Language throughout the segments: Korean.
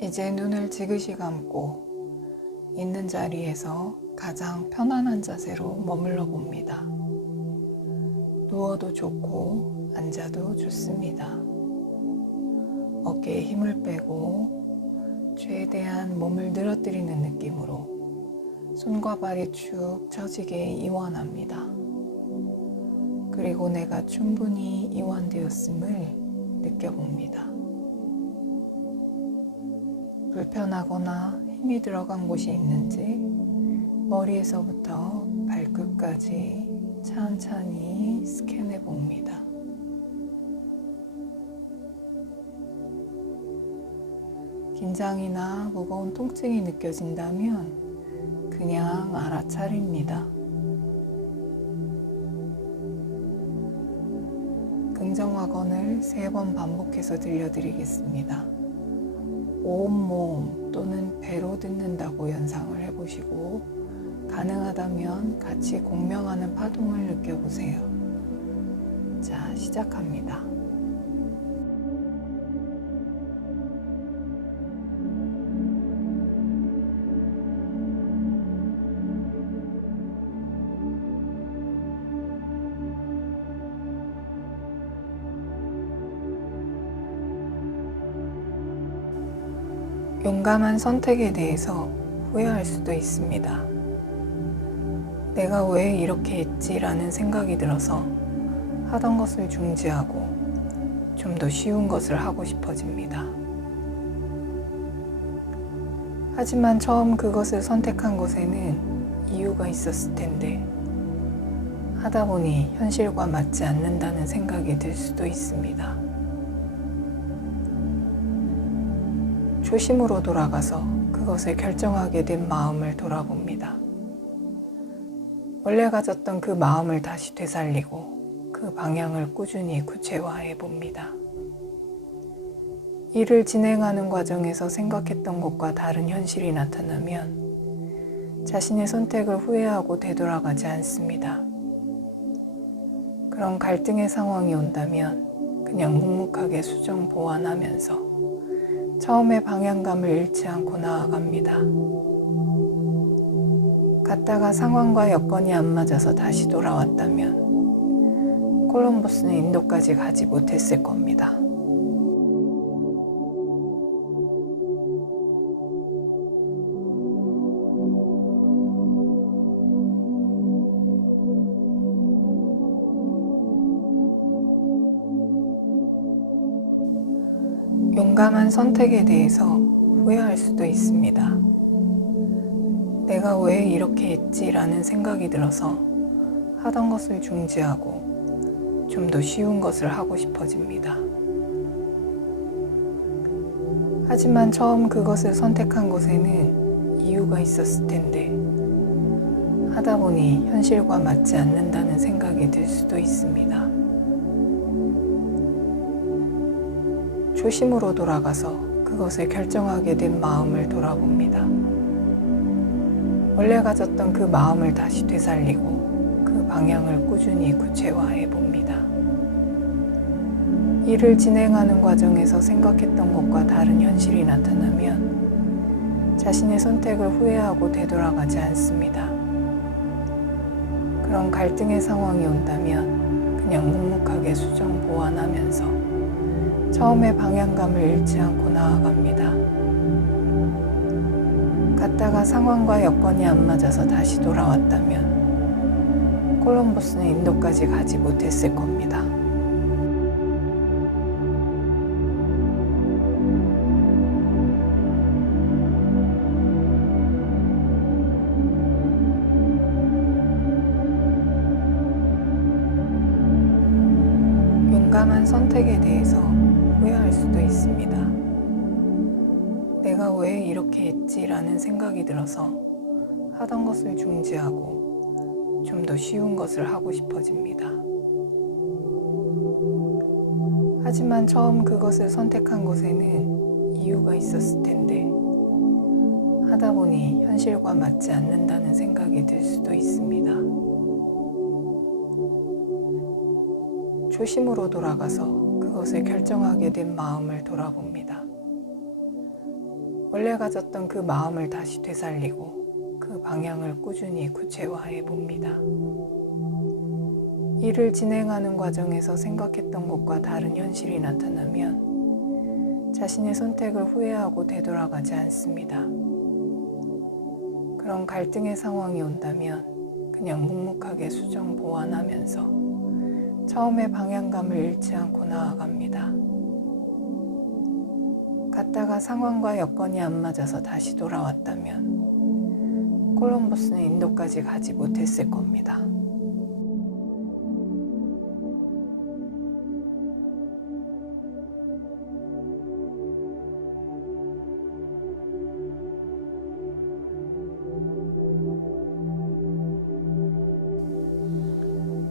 이제 눈을 지그시 감고 있는 자리에서 가장 편안한 자세로 머물러 봅니다. 누워도 좋고 앉아도 좋습니다. 어깨에 힘을 빼고 최대한 몸을 늘어뜨리는 느낌으로 손과 발이 축 처지게 이완합니다. 그리고 내가 충분히 이완되었음을 느껴봅니다. 불편하거나 힘이 들어간 곳이 있는지 머리에서부터 발끝까지 천천히 스캔해 봅니다. 긴장이나 무거운 통증이 느껴진다면 그냥 알아차립니다. 긍정화건을 3번 반복해서 들려드리겠습니다. 온몸 또는 배로 듣는다고 연상을 해보시고 가능하다면 같이 공명하는 파동을 느껴보세요. 자, 시작합니다. 용감한 선택에 대해서 후회할 수도 있습니다. 내가 왜 이렇게 했지라는 생각이 들어서 하던 것을 중지하고 좀 더 쉬운 것을 하고 싶어집니다. 하지만 처음 그것을 선택한 것에는 이유가 있었을 텐데 하다 보니 현실과 맞지 않는다는 생각이 들 수도 있습니다. 초심으로 돌아가서 그것을 결정하게 된 마음을 돌아봅니다. 원래 가졌던 그 마음을 다시 되살리고 그 방향을 꾸준히 구체화해 봅니다. 일을 진행하는 과정에서 생각했던 것과 다른 현실이 나타나면 자신의 선택을 후회하고 되돌아가지 않습니다. 그런 갈등의 상황이 온다면 그냥 묵묵하게 수정 보완하면서 처음의 방향감을 잃지 않고 나아갑니다. 갔다가 상황과 여건이 안 맞아서 다시 돌아왔다면 콜럼버스는 인도까지 가지 못했을 겁니다. 용감한 선택에 대해서 후회할 수도 있습니다. 내가 왜 이렇게 했지라는 생각이 들어서 하던 것을 중지하고 좀 더 쉬운 것을 하고 싶어집니다. 하지만 처음 그것을 선택한 것에는 이유가 있었을 텐데 하다 보니 현실과 맞지 않는다는 생각이 들 수도 있습니다. 초심으로 돌아가서 그것을 결정하게 된 마음을 돌아봅니다. 원래 가졌던 그 마음을 다시 되살리고 그 방향을 꾸준히 구체화해 봅니다. 일을 진행하는 과정에서 생각했던 것과 다른 현실이 나타나면 자신의 선택을 후회하고 되돌아가지 않습니다. 그런 갈등의 상황이 온다면 그냥 묵묵하게 수정 보완하면서 처음의 방향감을 잃지 않고 나아갑니다. 갔다가 상황과 여건이 안 맞아서 다시 돌아왔다면 콜럼버스는 인도까지 가지 못했을 겁니다. 용감한 선택에 대해서 후회할 수도 있습니다. 내가 왜 이렇게 했지라는 생각이 들어서 하던 것을 중지하고 좀 더 쉬운 것을 하고 싶어집니다. 하지만 처음 그것을 선택한 것에는 이유가 있었을 텐데 하다 보니 현실과 맞지 않는다는 생각이 들 수도 있습니다. 초심으로 돌아가서 그것을 결정하게 된 마음을 돌아봅니다. 원래 가졌던 그 마음을 다시 되살리고 그 방향을 꾸준히 구체화해 봅니다. 일을 진행하는 과정에서 생각했던 것과 다른 현실이 나타나면 자신의 선택을 후회하고 되돌아가지 않습니다. 그런 갈등의 상황이 온다면 그냥 묵묵하게 수정 보완하면서 처음의 방향감을 잃지 않고 나아갑니다. 갔다가 상황과 여건이 안 맞아서 다시 돌아왔다면 콜럼버스는 인도까지 가지 못했을 겁니다.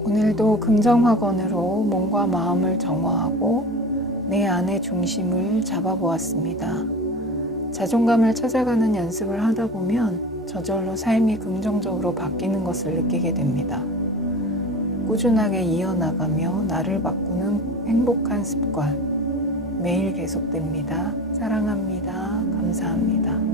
오늘도 긍정학원으로 몸과 마음을 정화하고 내 안의 중심을 잡아보았습니다. 자존감을 찾아가는 연습을 하다 보면 저절로 삶이 긍정적으로 바뀌는 것을 느끼게 됩니다. 꾸준하게 이어나가며 나를 바꾸는 행복한 습관 매일 계속됩니다. 사랑합니다. 감사합니다.